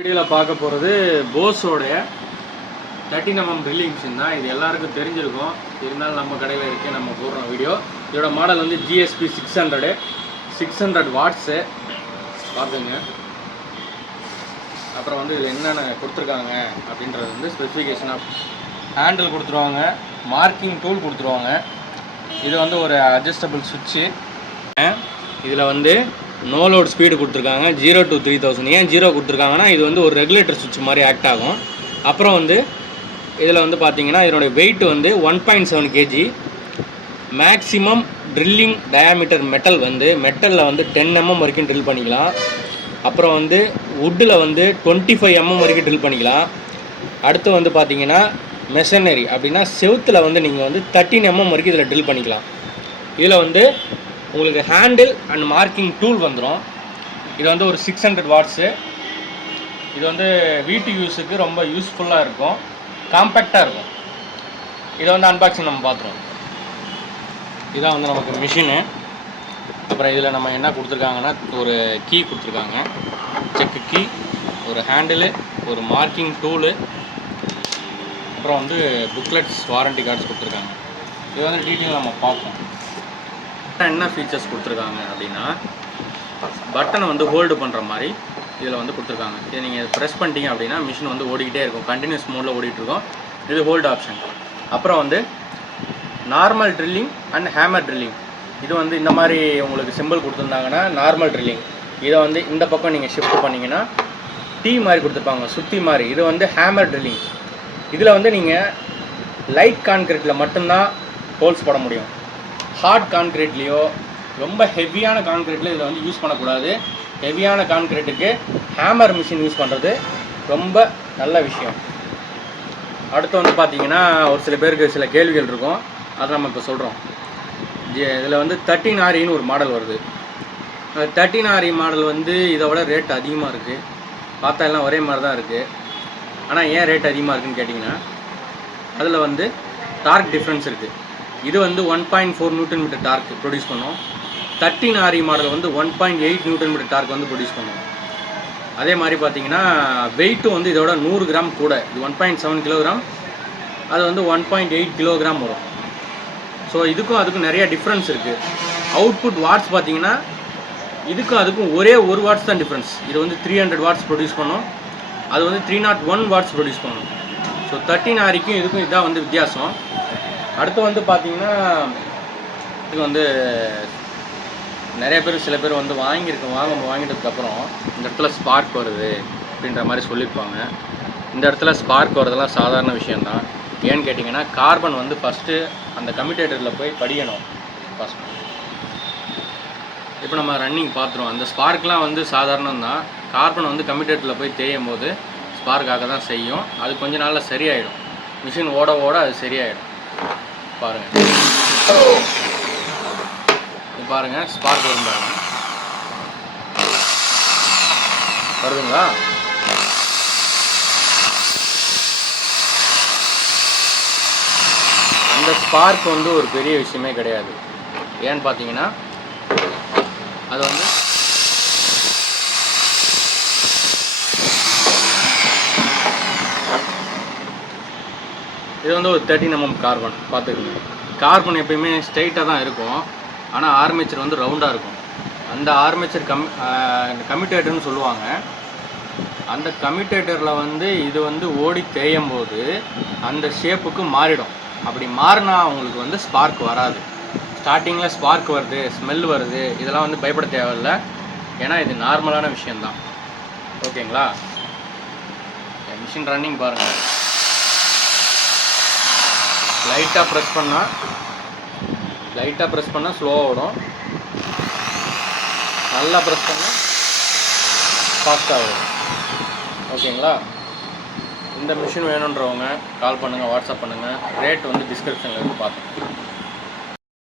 வீடியோவில் பார்க்க போகிறது போஸோடைய 13mm ட்ரில்லிங் மிஷின் தான். இது எல்லாருக்கும் தெரிஞ்சிருக்கும், இருந்தாலும் நம்ம கடையில் இருக்கே நம்ம போடுறோம் வீடியோ. இதோட மாடல் வந்து GSP 600 வாட்ஸு பார்த்துங்க. அப்புறம் வந்து இதில் என்னென்ன கொடுத்துருக்காங்க அப்படின்றது வந்து ஸ்பெசிஃபிகேஷன் ஆஃப் ஹேண்டில் கொடுத்துருவாங்க, மார்க்கிங் டூல் கொடுத்துருவாங்க. இது வந்து ஒரு அட்ஜஸ்டபிள் சுவிட்சு. இதில் வந்து நோ லோட் ஸ்பீடு கொடுத்துருக்காங்க 0 to 3000. ஏன் 0 கொடுத்துருக்காங்கன்னா இது வந்து ஒரு ரெகுலேட்டர் சுவிட்ச் மாதிரி ஆக்ட் ஆகும். அப்புறம் வந்து இதில் வந்து பார்த்தீங்கன்னா இதனுடைய வெயிட் வந்து 1.7 kg. மேக்ஸிமம் ட்ரில்லிங் டயாமீட்டர் மெட்டலில் வந்து 10 mm வரைக்கும் ட்ரில் பண்ணிக்கலாம். அப்புறம் வந்து வுட்டில் வந்து 25 mm வரைக்கும் ட்ரில் பண்ணிக்கலாம். அடுத்து வந்து பார்த்தீங்கன்னா மெஷனரி அப்படின்னா செவுத்தில் வந்து நீங்கள் வந்து 13 mm வரைக்கும் இதில் ட்ரில் பண்ணிக்கலாம். இதில் வந்து உங்களுக்கு ஹேண்டில் அண்ட் மார்க்கிங் டூல் வந்துடும். இது வந்து ஒரு 600 வாட்ஸு. இது வந்து வீட்டு யூஸுக்கு ரொம்ப யூஸ்ஃபுல்லாக இருக்கும், காம்பேக்டாக இருக்கும். இதை வந்து அன்பாக்சிங் நம்ம பார்த்துருவோம். இதான் வந்து நமக்கு மிஷினு. அப்புறம் இதில் நம்ம என்ன கொடுத்துருக்காங்கன்னா ஒரு கீ கொடுத்துருக்காங்க, செக்கு கீ, ஒரு ஹேண்டிலு, ஒரு மார்க்கிங் டூலு, அப்புறம் வந்து புக்லெட்ஸ், வாரண்டி கார்ட்ஸ் கொடுத்துருக்காங்க. இது வந்து டீட்டெயில் நம்ம பார்ப்போம். என்ன ஃபீச்சர்ஸ் கொடுத்துருக்காங்க அப்படின்னா, பட்டனை வந்து ஹோல்டு பண்ணுற மாதிரி இதில் வந்து கொடுத்துருக்காங்க. இதை நீங்கள் ப்ரெஸ் பண்ணிட்டீங்க அப்படின்னா மிஷின் வந்து ஓடிக்கிட்டே இருக்கும், கண்டினியூஸ் மோடில் ஓடிட்டுருக்கும். இது ஹோல்டு ஆப்ஷன். அப்புறம் வந்து normal drilling and hammer drilling. இது வந்து இந்த மாதிரி உங்களுக்கு சிம்பிள் கொடுத்துருந்தாங்கன்னா நார்மல் ட்ரில்லிங். இதை வந்து இந்த பக்கம் நீங்கள் ஷிஃப்ட் பண்ணிங்கன்னா டீ மாதிரி கொடுத்துருப்பாங்க, சுற்றி மாதிரி. இது வந்து ஹேமர் ட்ரில்லிங். இதில் வந்து நீங்கள் லைட் கான்கிரீட்டில் மட்டும்தான் ஹோல்ஸ் போட முடியும். ஹார்ட் கான்கிரீட்லேயோ ரொம்ப ஹெவியான கான்கிரீட்டில் இதில் வந்து யூஸ் பண்ணக்கூடாது. ஹெவியான கான்கிரீட்டுக்கு ஹேமர் மிஷின் யூஸ் பண்ணுறது ரொம்ப நல்ல விஷயம். அடுத்து வந்து பார்த்திங்கன்னா ஒரு சில பேருக்கு சில கேள்விகள் இருக்கும், அதை நம்ம இப்போ சொல்கிறோம். இதில் வந்து 13REன்னு ஒரு மாடல் வருது. 13RE மாடல் வந்து இதை விட ரேட் அதிகமாக இருக்குது. பார்த்தா எல்லாம் ஒரே மாதிரி தான் இருக்குது. ஆனால் ஏன் ரேட் அதிகமாக இருக்குதுன்னு கேட்டிங்கன்னா, அதில் வந்து டார்க் டிஃப்ரென்ஸ் இருக்குது. இது வந்து 1.4 Nm டார்க் ப்ரொடியூஸ் பண்ணும். 13RE மாடல் வந்து 1.8 Nm டார்க் வந்து ப்ரொடியூஸ் பண்ணும். அதே மாதிரி பார்த்தீங்கன்னா வெயிட்டும் வந்து இதோட 100 கிராம் கூட. இது 1.7 kg, அது வந்து 1.8 kg வரும். ஸோ இதுக்கும் அதுக்கும் நிறைய டிஃப்ரென்ஸ் இருக்குது. அவுட்புட் வாட்ஸ் பார்த்தீங்கன்னா இதுக்கும் அதுக்கும் ஒரே 1 வாட்ஸ் தான் டிஃப்ரென்ஸ். இது வந்து 300 வாட்ஸ் ப்ரொடியூஸ் பண்ணும், அது வந்து 301 வாட்ஸ் ப்ரொடியூஸ் பண்ணும். ஸோ 13REக்கும் இதுக்கும் இதுதான் வந்து வித்தியாசம். அடுத்து வந்து பார்த்திங்கன்னா இது வந்து நிறைய பேர் சில பேர் வந்து வாங்கிட்டதுக்கப்புறம் இந்த இடத்துல ஸ்பார்க் வருது அப்படின்ற மாதிரி சொல்லியிருப்பாங்க. இந்த இடத்துல ஸ்பார்க் வரதெல்லாம் சாதாரண விஷயந்தான். ஏன்னு கேட்டிங்கன்னா கார்பன் வந்து ஃபஸ்ட்டு அந்த கம்யூட்டேட்டரில் போய் படிக்கணும் ஃபஸ்ட். இப்போ நம்ம ரன்னிங் பார்த்துருவோம். அந்த ஸ்பார்க்லாம் வந்து சாதாரணம் தான். கார்பன் வந்து கம்யூட்டேட்டரில் போய் தேயும் போது ஸ்பார்க்காக தான் செய்யும். அது கொஞ்ச நாளில் சரியாயிடும். மிஷின் ஓட ஓட அது சரியாயிடும். பாருங்கள், பாருங்கள் ஸ்பார்க் வரும் பாருங்கள், வருதுங்களா? அந்த ஸ்பார்க் வந்து ஒரு பெரிய விஷயமே கிடையாது. ஏன்னு பார்த்தீங்கன்னா அது வந்து இது வந்து ஒரு 13mm கார்பன். பார்த்துக்கோங்க, கார்பன் எப்பயுமே ஸ்ட்ரைட்டாக தான் இருக்கும், ஆனால் ஆர்மேச்சர் வந்து ரவுண்டாக இருக்கும். அந்த ஆர்மேச்சர் கம்யூட்டேட்டர்னு சொல்லுவாங்க. அந்த கம்யூட்டேட்டரில் வந்து இது வந்து ஓடி தேயும் போது அந்த ஷேப்புக்கு மாறிடும். அப்படி மாறினா அவங்களுக்கு வந்து ஸ்பார்க் வராது. ஸ்டார்டிங்கில் ஸ்பார்க் வருது, ஸ்மெல் வருது, இதெல்லாம் வந்து பயப்பட தேவையில்லை. ஏன்னா இது நார்மலான விஷயந்தான். ஓகேங்களா? மிஷின் ரன்னிங் பாருங்கள். லைட்டாக ப்ரெஸ் பண்ணால் ஸ்லோவாக ஓடும், நல்லா ப்ரெஸ் பண்ணால் ஃபாஸ்ட்டாக ஓடும். ஓகேங்களா? இந்த மிஷின் வேணுன்றவங்க கால் பண்ணுங்கள், வாட்ஸ்அப் பண்ணுங்கள். ரேட் வந்து டிஸ்கிரிப்ஷனில் இருந்து பார்த்துக்கோங்க.